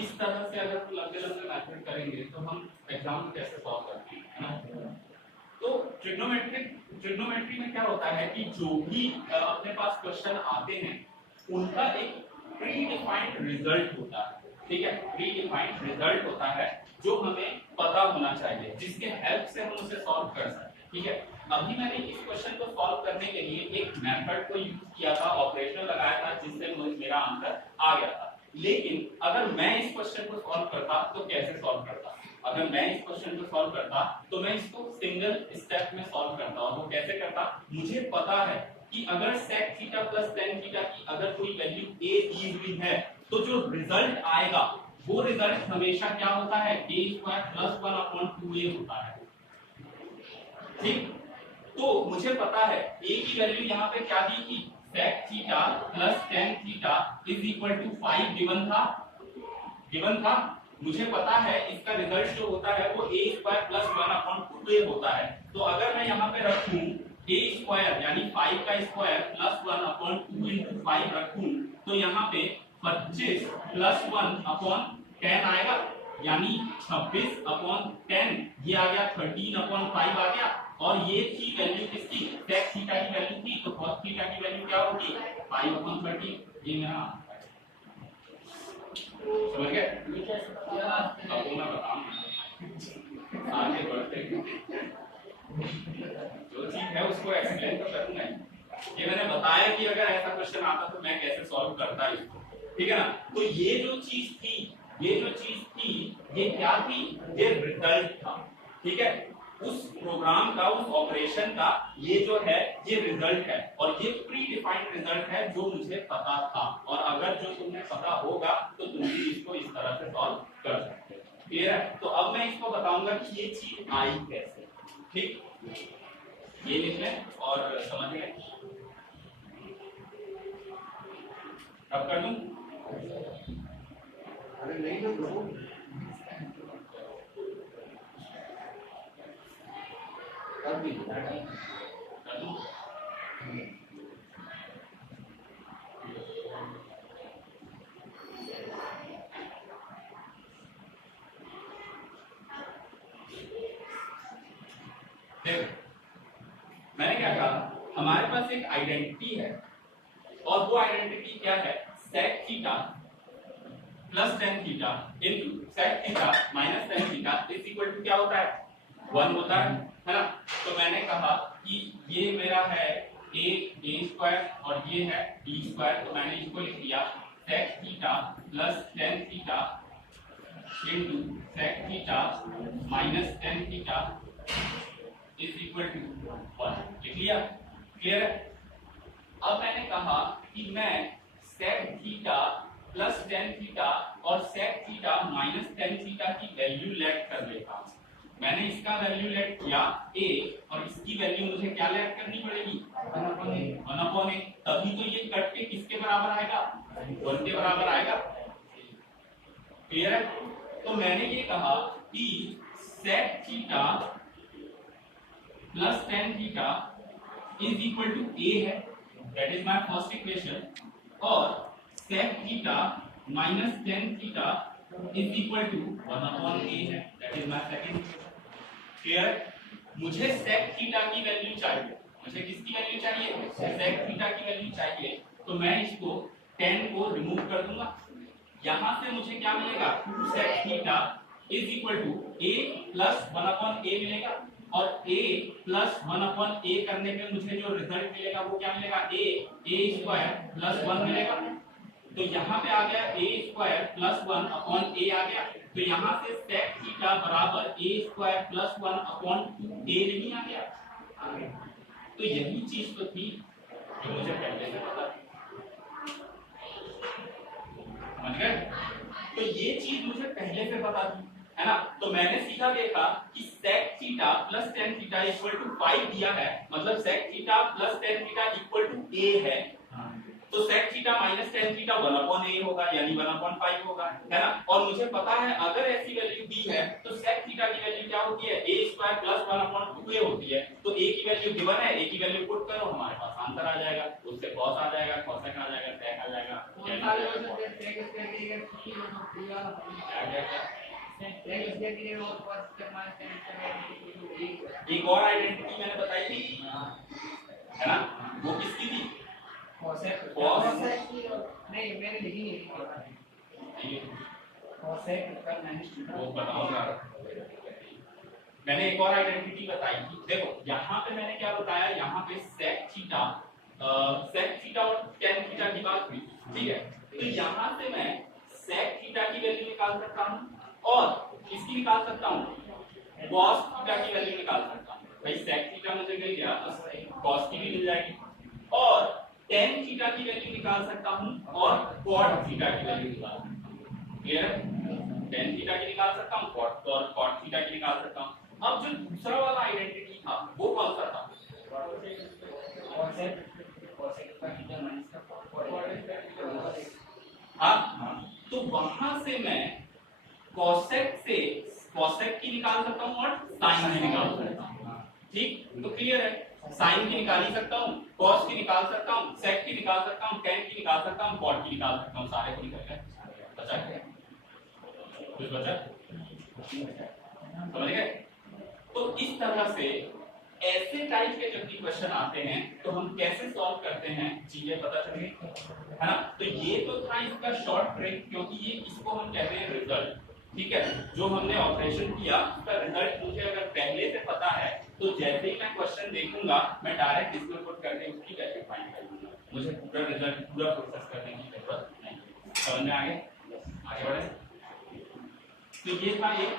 इस तरह से अगर हम लंबे लंबे मैथड करेंगे तो हम एग्जाम कैसे सॉल्व करते हैं, है ना? तो ट्रिग्नोमेट्री में क्या होता है कि जो भी अपने पास क्वेश्चन आते हैं उनका एक प्री डिफाइंड रिजल्ट होता है, ठीक है? प्री डिफाइंड रिजल्ट होता है जो हमें पता होना चाहिए, जिसके हेल्प से हम उसे सॉल्व कर सकते हैं, ठीक है? अभी मैंने इस क्वेश्चन को सॉल्व करने के लिए एक मेथड को यूज किया था, ऑपरेशन लगाया था, जिससे मेरा आंसर आ गया था। लेकिन अगर मैं इस क्वेश्चन को सॉल्व करता तो कैसे सॉल्व करता? अगर मैं इस क्वेश्चन को सॉल्व करता तो मैं इसको सिंगल स्टेप में सॉल्व करता, और वो कैसे करता? मुझे पता है कि अगर sec theta plus tan theta की अगर कोई वैल्यू a दी हुई है तो जो रिजल्ट आएगा वो रिजल्ट हमेशा क्या होता है? a स्क्वायर प्लस 1/2a होता है, ठीक? तो मुझे पता है a की वैल्यू यहाँ पे क्या दी थी? sec theta plus tan theta is equal to 5 given था। मुझे पता है इसका रिजल्ट जो होता है वो a स्क्वायर प्लस 1/2a होता है। तो अगर मैं यहाँ पे रखूं a स्क्वायर यानी 5 का स्क्वायर प्लस 1/2 into 5 रखूं तो यहाँ पे 25 प्लस 1/10 आएगा, यानी 26/10, ये आ गया 13/5 आ गया। और ये थी वैल्यू किसकी? sec थीटा की वैल्यू थी, तो cos थीटा की वैल्यू क्या होगी? 5/13। ये मेरा समझ गए? अब मैं बताऊंगा आगे बढ़ते जो चीज है उसको एक्सप्लेन तो करूंगा ही। ये मैंने बताया कि अगर ऐसा क्वेश्चन आता तो मैं कैसे सॉल्व करता इसको, ठीक है ना? तो ये जो चीज थी ये क्या थी? ये रिजल्ट था, ठीक है? उस प्रोग्राम का, उस ऑपरेशन का ये जो है ये रिजल्ट है, और ये प्री डिफाइंड रिजल्ट है जो मुझे पता था। और अगर जो तुम्हें पता होगा तो तुम भी इसको इस तरह से सॉल्व कर सकते हो, क्लियर है? तो अब मैं इसको बताऊंगा कि ये चीज आई कैसे, ठीक? ये लिख लें और समझ लें। अब कर दूं? अरे नहीं तो करो। कर दूं? मैंने क्या कहा? हमारे पास एक आइडेंटिटी है, और वो आइडेंटिटी क्या है? sec theta plus tan theta into sec theta minus tan theta is equal to क्या होता है? 1 होता है ना? तो मैंने कहा कि ये मेरा है a स्क्वायर और ये है b स्क्वायर, तो मैंने इसको लिख दिया sec theta plus tan theta into sec theta minus tan theta is equal to 1। लिख लिया? क्लियर है? अब मैंने कहा कि मैं sec theta plus tan theta और sec theta minus tan theta की वैल्यू लेट कर लेता हूं। मैंने इसका वैल्यू लेट किया a, और इसकी वैल्यू मुझे क्या लेट करनी पड़ेगी? 1/a। तभी तो ये कट के किसके बराबर आएगा? 1 के बराबर आएगा। क्लियर है? तो मैंने ये कहा कि sec theta plus tan theta is equal to a है, that is my first equation, और sec theta minus tan theta is equal to 1/a है, that is my second equation. Clear? मुझे sec थीटा की value चाहिए। मुझे किसकी value चाहिए? sec theta की वैल्यू चाहिए। तो मैं इसको tan को रिमूव कर दूंगा। यहां से मुझे क्या मिलेगा? 2 sec theta is equal to a plus 1/a मिलेगा, और a प्लस 1/a करने पे मुझे जो रिजल्ट मिलेगा वो क्या मिलेगा? a स्क्वायर प्लस 1 मिलेगा। तो यहाँ पे आ गया a स्क्वायर प्लस 1/a आ गया। तो यहाँ से sec थीटा बराबर a स्क्वायर प्लस 1/2a नहीं आ गया? तो यही चीज तो थी जो मुझे पहले से पता थी, समझ गए? तो ये चीज मुझे पहले से पता थी, है ना? तो मैंने सीधा देखा कि sec theta plus tan theta equal to 5 दिया है, मतलब sec theta plus tan theta equal to a है। तो sec theta minus tan theta 1/a होगा यानी 1/5 होगा, है ना। और मुझे पता है अगर ऐसी वैल्यू दी है तो sec थीटा की वैल्यू क्या होती है, a स्क्वायर प्लस 1/2a होती है। तो a की वैल्यू गिवन है, a की वैल्यू पुट करो, हमारे पास आंसर आ जाएगा। उससे cos आ जाएगा, cosec आ जाएगा, sec आ जाएगा, tan आ जाएगा। एक और आइडेंटिटी मैंने बताई थी, है ना, वो किसकी थी, नहीं मैंने लिखी नहीं वो बताऊंगा। मैंने एक और आइडेंटिटी बताई थी, देखो यहाँ पे मैंने क्या बताया, यहाँ पे sec थीटा और tan थीटा की बात हुई, ठीक है। तो यहाँ से मैं sec थीटा की वैल्यू निकाल सकता हूँ और किसकी निकाल सकता हूँ, cos थीटा की वैल्यू निकाल सकता हूँ। भाई sec थीटा मुझे मिल गया, cos की भी मिल जाएगी, और tan थीटा की वैल्यू निकाल सकता हूँ और cot थीटा की वैल्यू निकाल सकता हूँ। क्लियर है, tan थीटा की निकाल सकता हूँ और cot थीटा की निकाल सकता हूँ। अब जो दूसरा वाला आइडेंटिटी था वो कौन सा था, हाँ, तो वहां से मैं cosec की निकाल सकता हूँ और sin की निकाल सकता हूँ, ठीक। तो क्लियर है, sin की निकाल ही सकता हूँ, cos की निकाल सकता हूँ, sec की निकाल सकता हूँ, tan की निकाल सकता हूँ, cot की निकाल सकता हूँ, सारे को निकल गए। बचा क्या, कुछ बचा, समझ गए। तो इस तरह से ऐसे टाइप के जब भी क्वेश्चन आते हैं तो हम कैसे सॉल्व करते हैं चीजें पता चल गई, है ना। तो ये तो था इसका शॉर्ट ट्रिक, क्योंकि ये इसको हम कहते हैं रिजल्ट, ठीक है। जो हमने ऑपरेशन किया उसका रिजल्ट मुझे अगर पहले से पता है तो जैसे ही मैं क्वेश्चन देखूंगा मैं डायरेक्ट इसमें पुट करके उसकी वैल्यू फाइंड कर लूंगा, मुझे पूरा रिजल्ट पूरा प्रोसेस करने की जरूरत नहीं। समझ में आ गया, आगे बढ़े। तो ये था एक